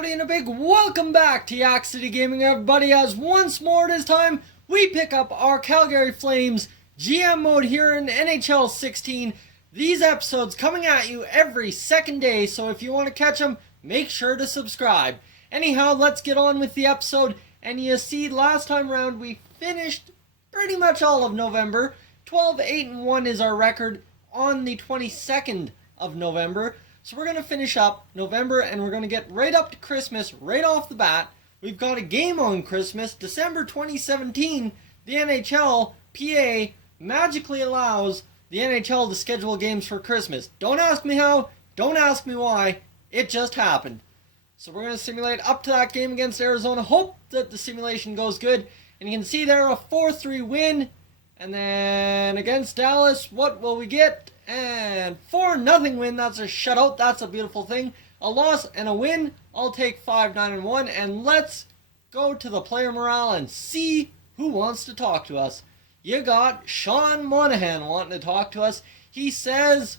howdy, and a big welcome back to Yak-City Gaming, everybody, as once more this time we pick up our Calgary Flames GM mode here in NHL 16. These episodes coming at you every second day, so if you want to catch them, make sure to subscribe. Anyhow, let's get on with the episode, and you see, last time around we finished pretty much all of November. 12-8-1 is our record on the 22nd of November. So we're going to finish up November and we're going to get right up to Christmas right off the bat. We've got a game on Christmas, December 2017. The NHL PA magically allows the NHL to schedule games for Christmas. Don't ask me how, don't ask me why, it just happened. So we're going to simulate up to that game against Arizona. Hope that the simulation goes good. And you can see there a 4-3 win. And then against Dallas, what will we get? And 4-0 win, that's a shutout, that's a beautiful thing. A loss and a win, I'll take 5-9-1, and let's go to the player morale and see who wants to talk to us. You got Sean Monahan wanting to talk to us. He says,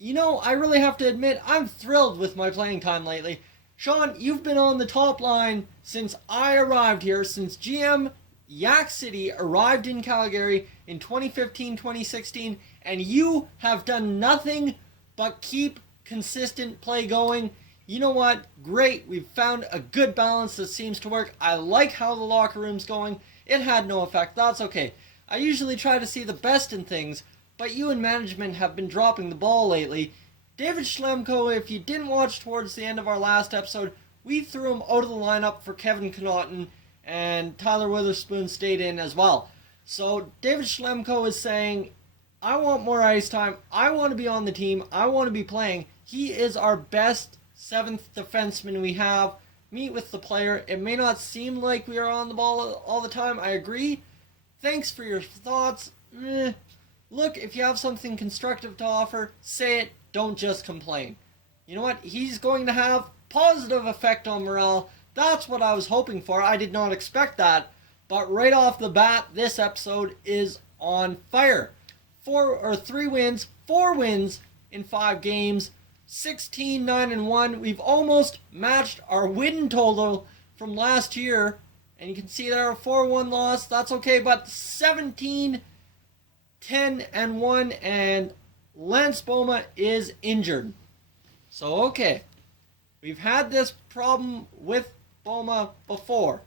you know, I really have to admit, I'm thrilled with my playing time lately. Sean, you've been on the top line since I arrived here, since GM Yak-City arrived in Calgary in 2015-2016, and you have done nothing but keep consistent play going. You know what? Great. We've found a good balance that seems to work. I like how the locker room's going. It had no effect. That's okay. I usually try to see the best in things, but you and management have been dropping the ball lately. David Schlemko, if you didn't watch towards the end of our last episode, we threw him out of the lineup for Kevin Connaughton, and Tyler Witherspoon stayed in as well. So David Schlemko is saying, I want more ice time. I want to be on the team. I want to be playing. He is our best seventh defenseman we have. Meet with the player. It may not seem like we are on the ball all the time. I agree. Thanks for your thoughts. Look, if you have something constructive to offer, say it. Don't just complain. You know what? He's going to have positive effect on morale. That's what I was hoping for. I did not expect that. But right off the bat, this episode is on fire. 4 wins in 5 games. 16-9-1. We've almost matched our win total from last year. And you can see there a 4-1 loss. That's okay. But 17-10-1. And Lance Boma is injured. So, okay. We've had this problem with Boma before.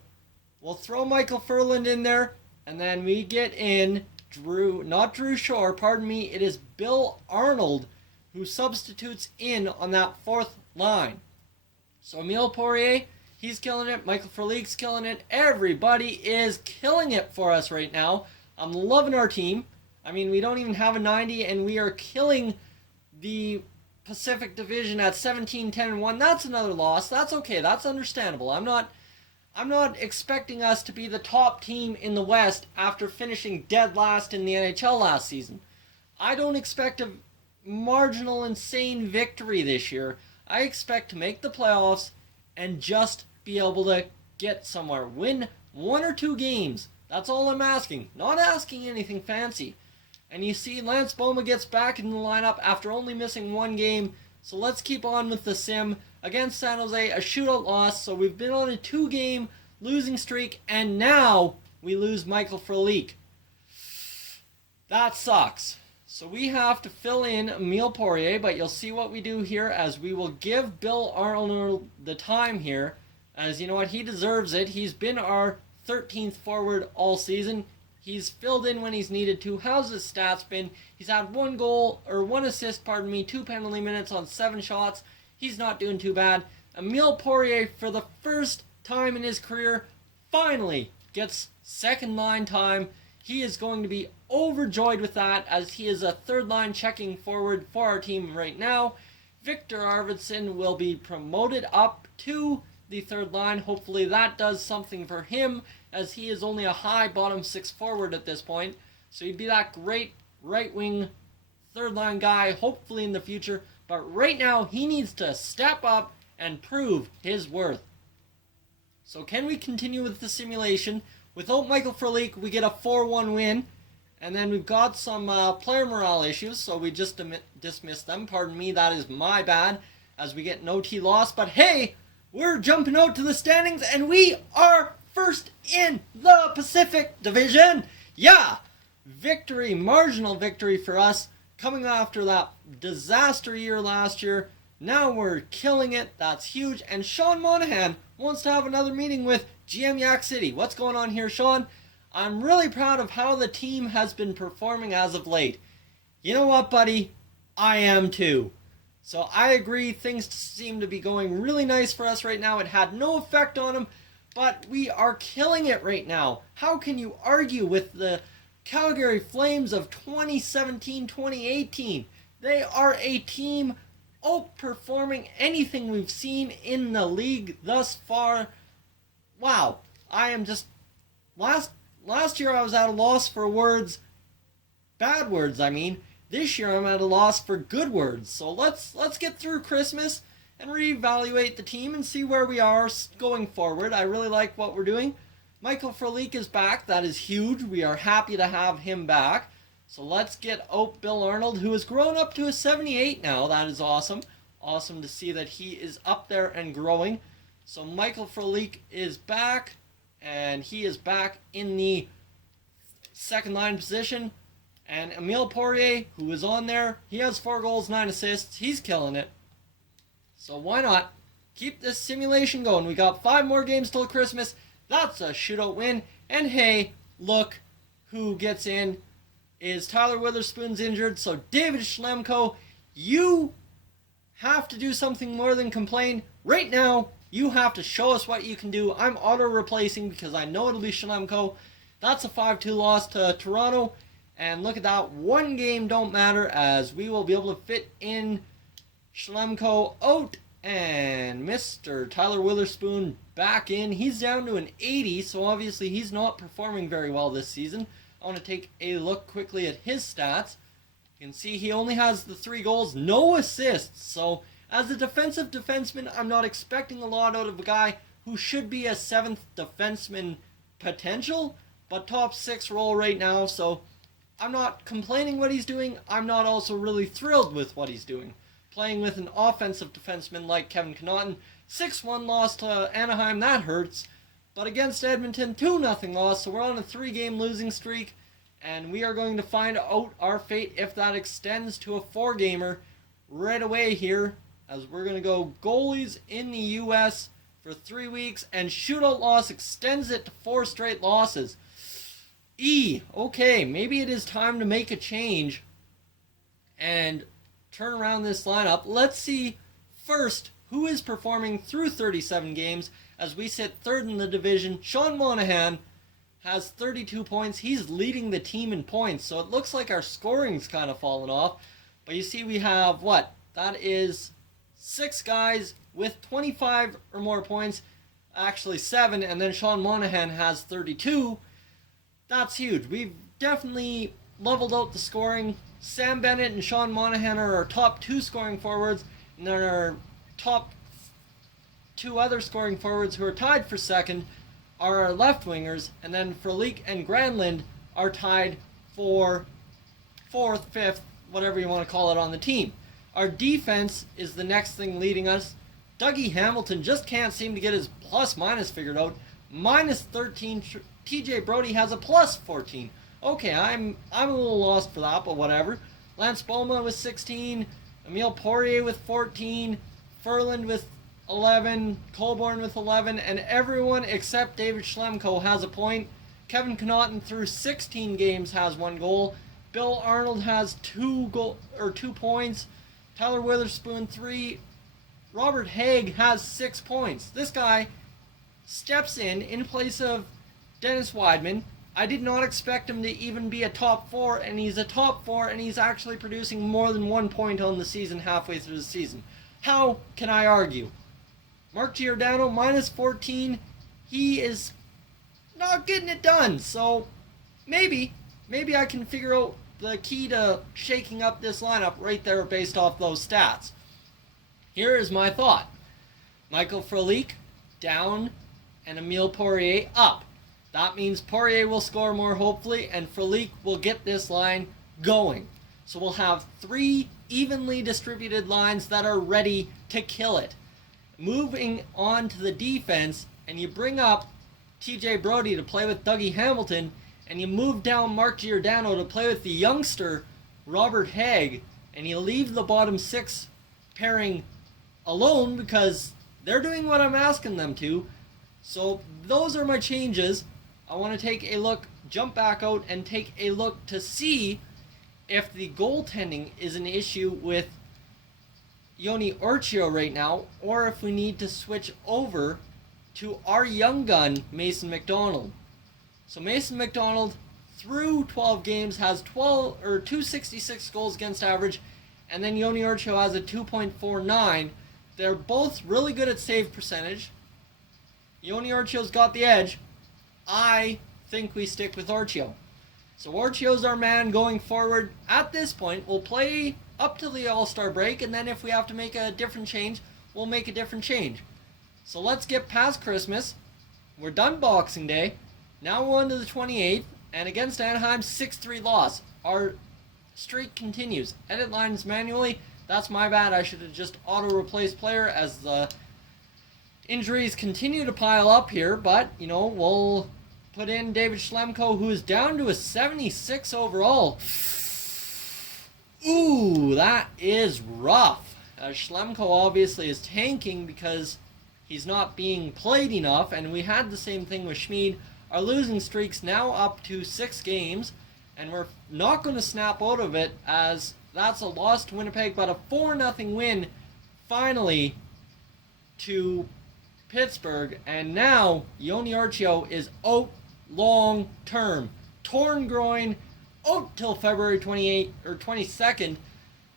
We'll throw Michael Furland in there, and then we get in Drew Shore, pardon me, it is Bill Arnold who substitutes in on that fourth line. So Emile Poirier, he's killing it, Michael Furliek's killing it, everybody is killing it for us right now. I'm loving our team. I mean, we don't even have a 90, and we are killing the Pacific Division at 17-10-1. That's another loss. That's okay. That's understandable. I'm not expecting us to be the top team in the West after finishing dead last in the NHL last season. I don't expect a marginal, insane victory this year. I expect to make the playoffs and just be able to get somewhere. Win 1 or 2 games. That's all I'm asking. Not asking anything fancy. And you see Lance Boma gets back in the lineup after only missing 1 game. So let's keep on with the sim. Against San Jose, a shootout loss. So we've been on a 2-game losing streak. And now we lose Michael Furliek. That sucks. So we have to fill in Emile Poirier. But you'll see what we do here as we will give Bill Arnold the time here. As you know what, he deserves it. He's been our 13th forward all season. He's filled in when he's needed to. How's his stats been? He's had 1 assist, 2 penalty minutes on 7 shots. He's not doing too bad. Emile Poirier, for the first time in his career, finally gets second line time. He is going to be overjoyed with that, as he is a third line checking forward for our team right now. Victor Arvidsson will be promoted up to the third line. Hopefully that does something for him, as he is only a high bottom 6 forward at this point. So he'd be that great right wing third line guy hopefully in the future. But right now he needs to step up and prove his worth. So can we continue with the simulation? Without Michael Furliek, we get a 4-1 win. And then we've got some player morale issues, so we just dismissed them. Pardon me, that is my bad, as we get an OT loss. But hey, we're jumping out to the standings, and we are first in the Pacific Division. Yeah, victory, marginal victory for us, coming after that disaster year last year. Now we're killing it. That's huge. And Sean Monahan wants to have another meeting with GM Yak-City. What's going on here, Sean? I'm really proud of how the team has been performing as of late. You know what, buddy? I am too. So I agree, things seem to be going really nice for us right now. It had no effect on them, but we are killing it right now. How can you argue with the Calgary Flames of 2017-2018? They are a team outperforming anything we've seen in the league thus far. Wow, I am just... Last year I was at a loss for words. Bad words, I mean. This year I'm at a loss for good words. So let's get through Christmas and reevaluate the team and see where we are going forward. I really like what we're doing. Michael Frolik is back. That is huge. We are happy to have him back. So let's get out Bill Arnold, who has grown up to a 78 now. That is awesome. Awesome to see that he is up there and growing. So Michael Frolik is back, and he is back in the second line position. And Emile Poirier, who is on there, he has 4 goals, 9 assists. He's killing it. So why not keep this simulation going? We got 5 more games till Christmas. That's a shootout win. And hey, look who gets in. Is Tyler Witherspoon's injured. So David Schlemko, you have to do something more than complain. Right now, you have to show us what you can do. I'm auto-replacing because I know it'll be Schlemko. That's a 5-2 loss to Toronto. And look at that, 1 game don't matter, as we will be able to fit in Schlemko out and Mr. Tyler Witherspoon back in. He's down to an 80, so obviously he's not performing very well this season. I want to take a look quickly at his stats. You can see he only has the 3 goals, no assists. So as a defensive defenseman, I'm not expecting a lot out of a guy who should be a 7th defenseman potential, but top 6 role right now. So I'm not complaining what he's doing. I'm not also really thrilled with what he's doing. Playing with an offensive defenseman like Kevin Connaughton, 6-1 loss to Anaheim, that hurts. But against Edmonton, 2-0 loss, so we're on a 3-game losing streak. And we are going to find out our fate if that extends to a 4-gamer right away here. As we're going to go goalies in the U.S. for 3 weeks. And shootout loss extends it to 4 straight losses. Okay, maybe it is time to make a change and turn around this lineup. Let's see first who is performing through 37 games as we sit 3rd in the division. Sean Monahan has 32 points. He's leading the team in points, so it looks like our scoring's kind of fallen off. But you see we have, what? That is 6 guys with 25 or more points. Actually 7, and then Sean Monahan has 32. That's huge. We've definitely leveled out the scoring. Sam Bennett and Sean Monahan are our top 2 scoring forwards, and then our top 2 other scoring forwards who are tied for 2nd are our left wingers, and then Frolik and Granlund are tied for 4th, 5th, whatever you want to call it on the team. Our defense is the next thing leading us. Dougie Hamilton just can't seem to get his plus-minus figured out. Minus 13. TJ Brody has a plus 14. Okay, I'm a little lost for that, but whatever. Lance Boma with 16. Emile Poirier with 14. Ferland with 11. Colborne with 11. And everyone except David Schlemko has a point. Kevin Connaughton through 16 games has 1 goal. Bill Arnold has 2 points. Tyler Witherspoon 3. Robert Haig has 6 points. This guy steps in place of Dennis Wideman. I did not expect him to even be a top 4, and he's a top 4, and he's actually producing more than 1 point on the season halfway through the season. How can I argue? Mark Giordano, minus 14. He is not getting it done, so maybe I can figure out the key to shaking up this lineup right there based off those stats. Here is my thought. Michael Frolik, down, and Emile Poirier, up. That means Poirier will score more, hopefully, and Frolik will get this line going. So we'll have 3 evenly distributed lines that are ready to kill it. moving on to the defense, and you bring up TJ Brody to play with Dougie Hamilton, and you move down Mark Giordano to play with the youngster Robert Haig, and you leave the bottom six pairing alone because they're doing what I'm asking them to. So those are my changes. I want to take a look, jump back out, and take a look to see if the goaltending is an issue with Yoni Orchio right now, or if we need to switch over to our young gun, Mason McDonald. So Mason McDonald, through 12 games, has 266 goals against average, and then Yoni Orchio has a 2.49. They're both really good at save percentage. Yoni Orchio's got the edge. I think we stick with Orchio. So Orchio's our man going forward. At this point, we'll play up to the All-Star break, and then if we have to make a different change, we'll make a different change. So let's get past Christmas. We're done Boxing Day. Now we're on to the 28th, and against Anaheim, 6-3 loss. Our streak continues. Edit lines manually. That's my bad. I should have just auto-replaced player as the injuries continue to pile up here, but, we'll put in David Schlemko, who is down to a 76 overall. Ooh, that is rough. Schlemko obviously is tanking because he's not being played enough, and we had the same thing with Schmid. Our losing streak's now up to 6 games, and we're not going to snap out of it as that's a loss to Winnipeg, but a 4-0 win finally to Pittsburgh. And now Yoni Orchio is out long term. Torn groin, out till February 28th or 22nd.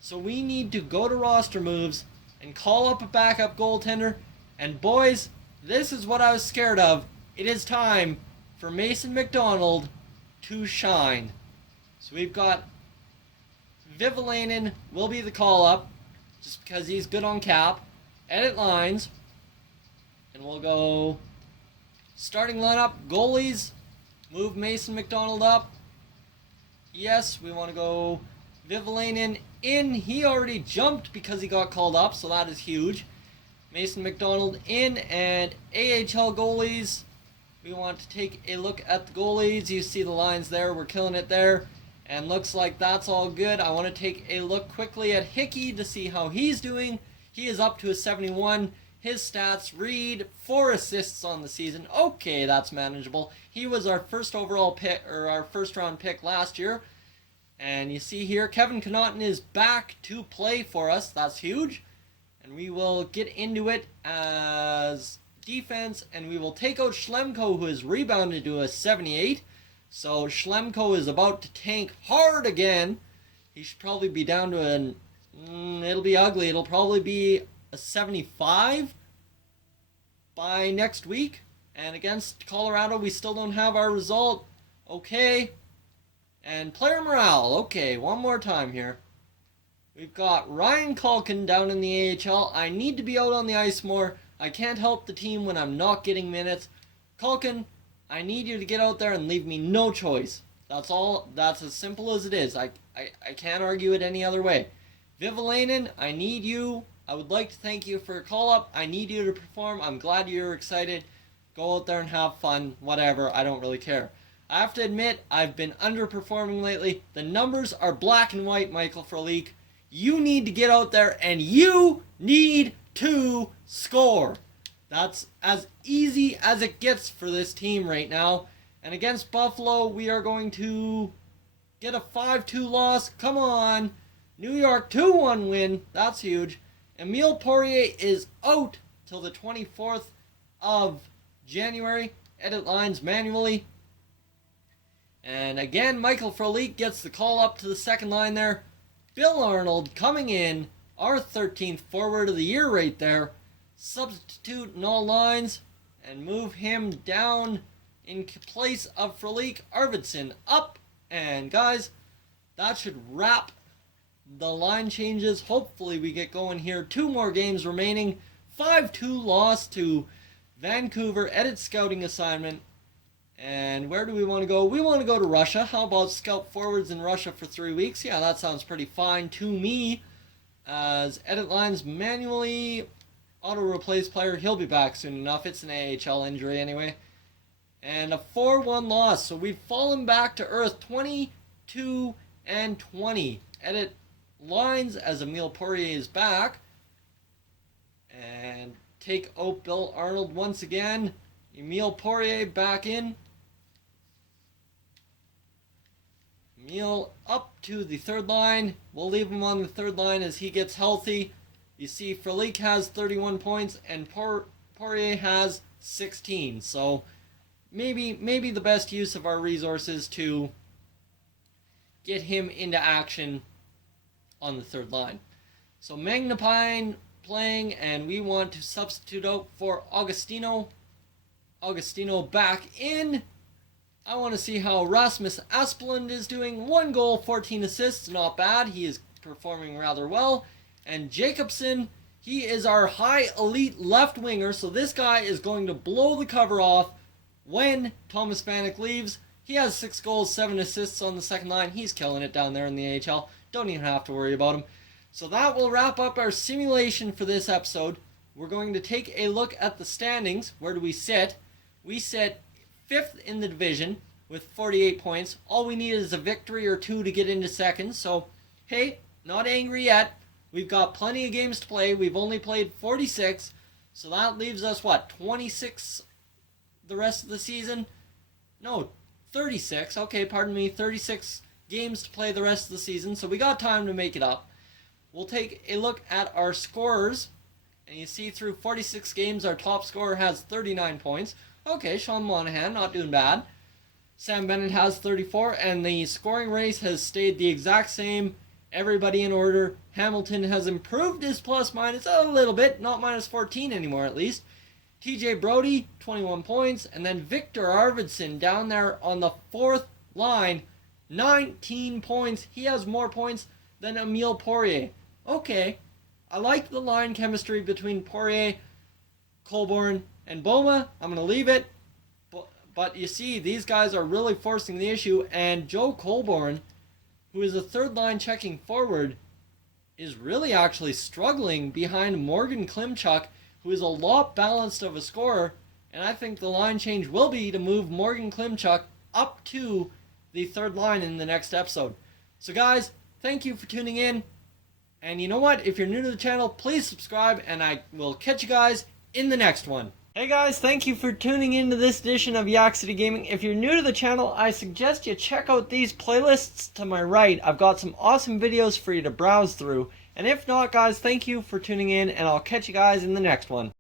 So we need to go to roster moves and call up a backup goaltender. And boys, this is what I was scared of. It is time for Mason McDonald to shine. So we've got Vivalainen will be the call-up, just because he's good on cap. Edit lines. And we'll go starting lineup, goalies, move Mason McDonald up. Yes, we want to go Vivalainen in. He already jumped because he got called up, so that is huge. Mason McDonald in, and AHL goalies. We want to take a look at the goalies. You see the lines there. We're killing it there. And looks like that's all good. I want to take a look quickly at Hickey to see how he's doing. He is up to a 71. His stats read 4 assists on the season. Okay, that's manageable. He was our first overall pick, or our first round pick last year. And you see here, Kevin Connaughton is back to play for us. That's huge. And we will get into it as defense, and we will take out Schlemko, who has rebounded to a 78. So Schlemko is about to tank hard again. He should probably be down to an... it'll be ugly. It'll probably be a 75 by next week. And against Colorado, we still don't have our result. Okay. And player morale. Okay, one more time here. We've got Ryan Culkin down in the AHL. I need to be out on the ice more. I can't help the team when I'm not getting minutes. Culkin, I need you to get out there and leave me no choice. That's all. That's as simple as it is. I can't argue it any other way. Vivalainen, I need you. I would like to thank you for a call-up. I need you to perform. I'm glad you're excited. Go out there and have fun. Whatever. I don't really care. I have to admit, I've been underperforming lately. The numbers are black and white, Michael Frolik. You need to get out there and you need to score. That's as easy as it gets for this team right now. And against Buffalo, we are going to get a 5-2 loss. Come on. New York 2-1 win. That's huge. Emile Poirier is out till the 24th of January. Edit lines manually. And again, Michael Frolik gets the call up to the second line there. Bill Arnold coming in, our 13th forward of the year right there. Substitute in all lines and move him down in place of Frolik. Arvidsson up. And guys, that should wrap the line changes. Hopefully we get going here. 2 more games remaining. 5-2 loss to Vancouver. Edit scouting assignment. And where do we want to go? We want to go to Russia. How about scout forwards in Russia for 3 weeks? Yeah, that sounds pretty fine to me. As edit lines manually auto-replace player. He'll be back soon enough. It's an AHL injury anyway. And a 4-1 loss. So we've fallen back to earth 22 and 20. Edit lines as Emile Poirier is back. And take out Bill Arnold once again. Emile Poirier back in. Emile up to the third line. We'll leave him on the third line as he gets healthy. You see Frelick has 31 points and Poirier has 16. So maybe the best use of our resources to get him into action on the third line. So Magnapine playing, and we want to substitute out for Augustino. Augustino back in. I want to see how Rasmus Asplund is doing. 1 goal, 14 assists, not bad. He is performing rather well. And Jacobson, he is our high elite left winger, so this guy is going to blow the cover off when Thomas Vanek leaves. He has 6 goals, 7 assists on the second line. He's killing it down there in the AHL. Don't even have to worry about him. So that will wrap up our simulation for this episode. We're going to take a look at the standings. Where do we sit? We sit 5th in the division with 48 points. All we need is a victory or 2 to get into second. So, hey, not angry yet. We've got plenty of games to play. We've only played 46. So that leaves us, what, 26 the rest of the season? No, 36. Okay, pardon me. 36 games to play the rest of the season. So we got time to make it up. We'll take a look at our scorers. And you see through 46 games, our top scorer has 39 points. Okay, Sean Monahan, not doing bad. Sam Bennett has 34, and the scoring race has stayed the exact same. Everybody in order. Hamilton has improved his plus-minus a little bit, not minus 14 anymore at least. TJ Brody, 21 points, and then Victor Arvidsson down there on the 4th line, 19 points. He has more points than Emile Poirier. Okay, I like the line chemistry between Poirier, Colborne, and Boma. I'm going to leave it. But you see, these guys are really forcing the issue, and Joe Colborne, who is a third line checking forward, is really actually struggling behind Morgan Klimchuk, who is a lot balanced of a scorer, and I think the line change will be to move Morgan Klimchuk up to the third line in the next episode. So guys, thank you for tuning in, and you know what, if you're new to the channel, please subscribe, and I will catch you guys in the next one. Hey guys, thank you for tuning into this edition of Yak-City Gaming. If you're new to the channel, I suggest you check out these playlists to my right. I've got some awesome videos for you to browse through. And if not, guys, thank you for tuning in, and I'll catch you guys in the next one.